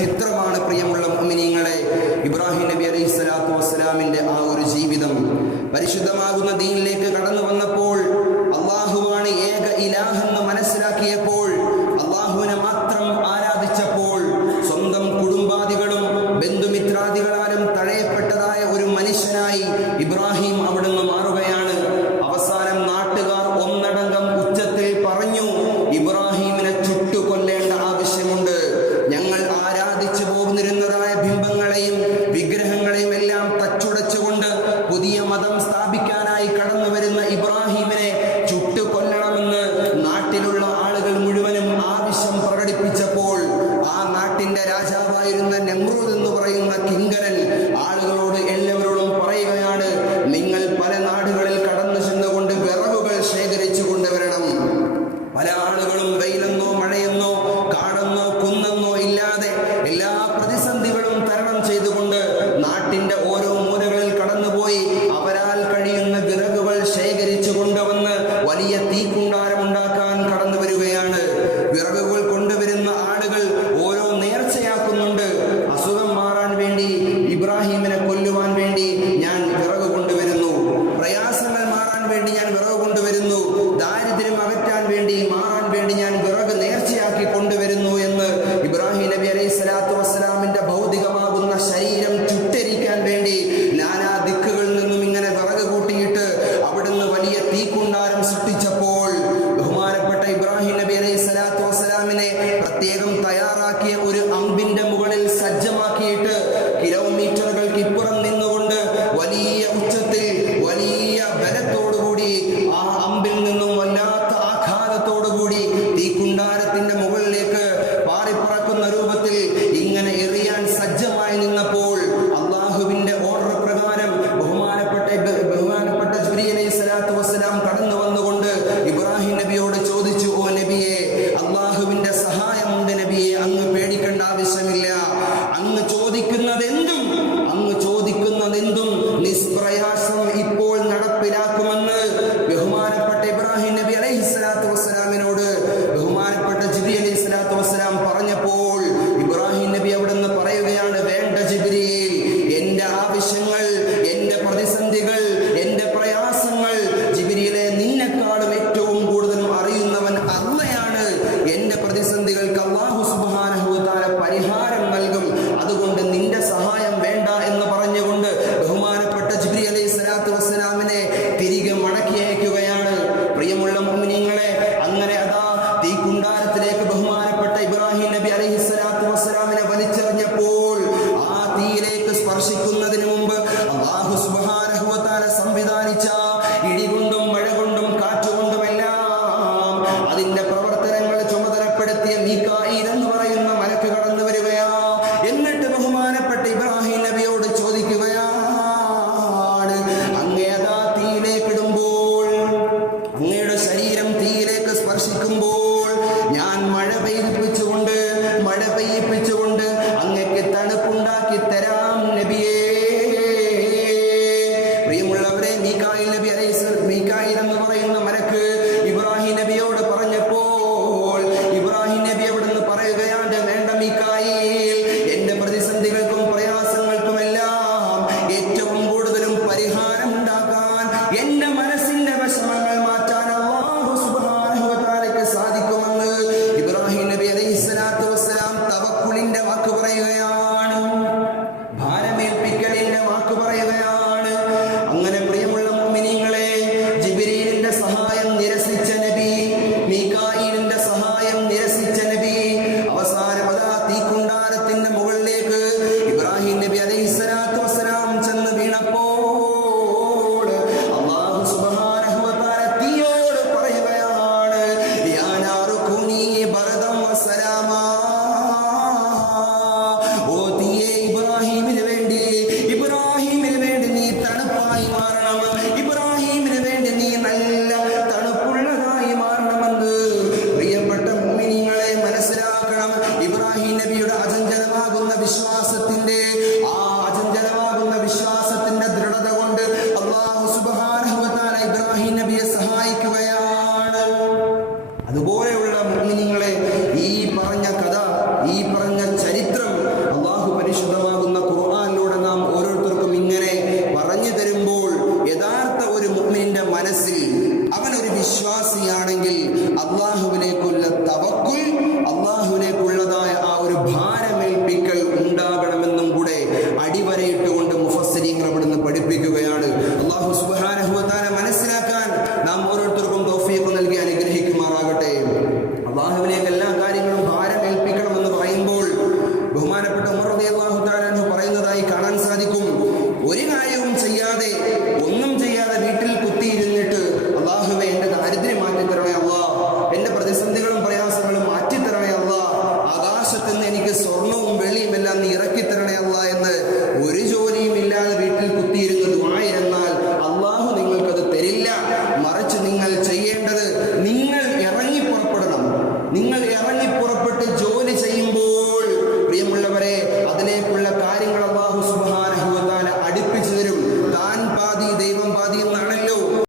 ചിത്രമാണ് പ്രിയമുള്ള മുഅ്മിനീങ്ങളെ ഇബ്രാഹിം നബി അലൈഹിസ്സലാത്തു വസ്സലാമിന്റെ ആ ഒരു ജീവിതം. പരിശുദ്ധമാകുന്ന ദീനിലേക്ക് കടന്നു വന്നപ്പോൾ, അള്ളാഹുവാണ് ഏക ഇലാഹെന്ന് മനസ്സിലാക്കിയപ്പോൾ, അള്ളാഹുവിനെ മാത്രം ആരാധിച്ചപ്പോൾ, സ്വന്തം കുടുംബാദികളും ബന്ധുമിത്രാദികളാലും തഴയപ്പെട്ടതായ ഒരു മനുഷ്യനായി ഇബ്രാഹിം അവിടുന്ന് മാറുകയാണ്. അവസാനം നാട്ടുകാർ ഒന്നടങ്കം ഉച്ചത്തിൽ പറഞ്ഞു, ഇബ്രാഹിമിനെ ചുട്ടുകൊല്ലേണ്ട ആവശ്യമുണ്ട്. ഞങ്ങൾ ആരാധിച്ചു പോന്നിരുന്നതായ ബിംബങ്ങളെയും വിഗ്രഹങ്ങളെയും എല്ലാം തച്ചുടച്ചുകൊണ്ട് പുതിയ മതം സ്ഥാപിക്കാനായി കടന്നു വരുന്ന ഇബ്രാഹിമിനെ ചുട്ടുകൊല്ലണമെന്ന് നാട്ടിലുള്ള ആളുകൾ മുഴുവനും ആവശ്യം പ്രകടിപ്പിച്ചപ്പോൾ, ആ നാട്ടിന്റെ രാജാവായിരുന്ന നമ്രൂദ് എന്ന് പറയുന്ന കിങ്കരൻ ആളുകളോട് എല്ലാവരോടും പറയുകയാണ്, നിങ്ങൾ പല നാടുകളിൽ കടന്നു ചെന്നുകൊണ്ട് വിറകുകൾ ശേഖരിച്ചു കൊണ്ടുവരണം. പല ആളുകളും വെയിലെന്നോ മഴയെന്നോ കാടെന്നോ കുന്നെന്നോ ഇല്ലാതെ എല്ലാ പ്രതിസന്ധികളും തരണം ചെയ്തുകൊണ്ട് നാട്ടിന്റെ ഓരോ മൂലകളിൽ കടന്നുപോയി അവരാൽ കഴിയുന്ന വിറകുകൾ ശേഖരിച്ചു കൊണ്ടുവന്ന് വലിയ തീക്കുണ്ടാരം ഉണ്ടാക്കാൻ കടന്നു വരികയാണ്. വിറകുകൾ കൊണ്ടുവരുന്ന ആളുകൾ ഓരോ നേർച്ചയാക്കുന്നുണ്ട്. അസുഖം മാറാൻ വേണ്ടി, ഇബ്രാഹിമിനെ കൊല്ലുവാൻ വേണ്ടി ഞാൻ വിറക് കൊണ്ടുവരുന്നു. പ്രയാസങ്ങൾ മാറാൻ വേണ്ടി ഞാൻ വിറക് കൊണ്ടുവരുന്നു. ദാരിദ്ര്യം അകറ്റാൻ വേണ്ടി, മാറാൻ വേണ്ടി ഞാൻ വിറക് നേർച്ചയാക്കി കൊണ്ടുവരുന്നു എന്ന് ഇബ്രാഹിം നബി അലൈഹിസ്സലാത്തു വസ്സലാമിന്റെ ഭൗതികമാകുന്ന ശരീരം ചുട്ടരിക്കാൻ വേണ്ടി നാനാ ദിക്കുകളിൽ നിന്നും ഇങ്ങനെ വിറക് കൂട്ടിയിട്ട് അവിടുന്ന് വലിയ തീക്കുണ്ടാരം സൃഷ്ടിച്ചപ്പോൾ, ബഹുമാനപ്പെട്ട ഇബ്രാഹിം നബി അലൈഹിസ്സലാത്തു വസ്സലാമിനെ പ്രത്യേകം തയ്യാറാക്കിയ ഒരു അമ്പിന്റെ മുകളിൽ സജ്ജമാക്കിയിട്ട് കിലോമീറ്ററുകൾക്ക് ഇപ്പുറം നിന്നുകൊണ്ട് വലിയ ഉച്ചത്തിൽ വലിയ ബലത്തോടുകൂടി ആ അമ്പിൽ നിന്നും വല്ലാത്ത ആഘാതത്തോടുകൂടി തീക്കുണ്ടാരത്തിന്റെ മുകളിലേക്ക് പാറിപ്പറക്കുന്ന രൂപത്തിൽ ഇങ്ങനെ എറിയാൻ സജ്ജമായി നിന്നപ്പോൾ, അള്ളാഹുവിന്റെ ഓർഡർ പ്രകാരം ബഹുമാനപ്പെട്ട ജിബ്രീൽ അലൈഹിസ്സലാത്തു വസ്സലാം കടന്നു വന്നുകൊണ്ട് ഇബ്രാഹിം നബിയോട് ചോദിച്ചു, ഓ നബിയെ, അള്ളാഹുവിന്റെ സഹായമുണ്ട് നബിയെ, അങ്ങ് പേടിക്കേണ്ട ആവശ്യമില്ല. അങ്ങ് ചോദിക്കുന്നതെന്തും നിഷ്പ്രയാസം ഇപ്പോൾ നടപ്പിലാക്കുമെന്ന് ബഹുമാനപ്പെട്ട ഇബ്രാഹിം നബി അലൈഹിസ്സലാത്തു വസ്സലാമിനോട് ബഹുമാനപ്പെട്ട ജിബ്രീൽ അലൈഹിസ്സലാത്തു വസ്സലാം പറഞ്ഞപ്പോൾ, ഇബ്രാഹിം നബി അവിടുന്ന് പറയുകയാണ്, വേണ്ട ജിബ്രീൽ, എന്റെ ആവശ്യങ്ങൾ, എന്റെ പ്രതിസന്ധികൾ, എന്റെ പ്രയാസങ്ങൾ ജിബ്രീലെ നിന്നെക്കാളും ഏറ്റവും കൂടുതലും അറിയുന്നവൻ അല്ലാഹുവാണ്. എന്റെ പ്രതിസന്ധികൾക്ക് അല്ലാഹു സുബ്ഹാനഹു വ തആല പരിഹാരം നൽകും. അതുകൊണ്ട് നിന്റെ സഹായം വേണ്ട എന്ന് പറഞ്ഞുകൊണ്ട് ബഹുമാനപ്പെട്ട ജിബ്രീൽ അലൈഹിസ്സലാത്തു വസ്സലാമിനെ തിരികെ മടക്കി അയക്കുകയാണ്. പ്രിയമുള്ള മുഅ്മിനീങ്ങളെ, അങ്ങനെ അതാ തീക്കുണ്ടാരത്തിലേക്ക് ബഹുമാനപ്പെട്ട ഇബ്രാഹിം നബി അലൈഹിസ്സലാത്തു വസ്സലാമിനെ വലിച്ചെറിഞ്ഞപ്പോൾ, ആ തീയിലേക്ക് സ്പർശിക്കുന്നതിന് മുമ്പ് അല്ലാഹു സുബ്ഹാനഹു വ തആല സംവിധാനിച്ച ഇടികൊണ്ടും മഴ കൊണ്ടും കാറ്റുകൊണ്ടുമെല്ലാം അതിന്റെ പ്രവർത്തനങ്ങൾ ചുമതലപ്പെടുത്തിയ മീകായിൽ എന്ന് പറയുന്ന മലക്ക് കടന്നു വരികയാ. എന്നിട്ട് ബഹുമാനപ്പെട്ട ഇബ്രാഹിം നബിയോട് ചോദിക്കുകയാണ്, അങ്ങേതാ തീയിലേക്ക് ഇടുമ്പോൾ, അങ്ങയുടെ ശരീരം തീയിലേക്ക് സ്പർശിക്കുമ്പോൾ ഞാൻ മഴ പെയ്യിപ്പിച്ചുകൊണ്ട് അങ്ങക്ക് തണുപ്പുണ്ടാക്കി തരാം നബിയേ. പ്രിയമുള്ളവരെ, മീകായിൽ നബി ബഹുമാനപ്പെട്ട ഉമർ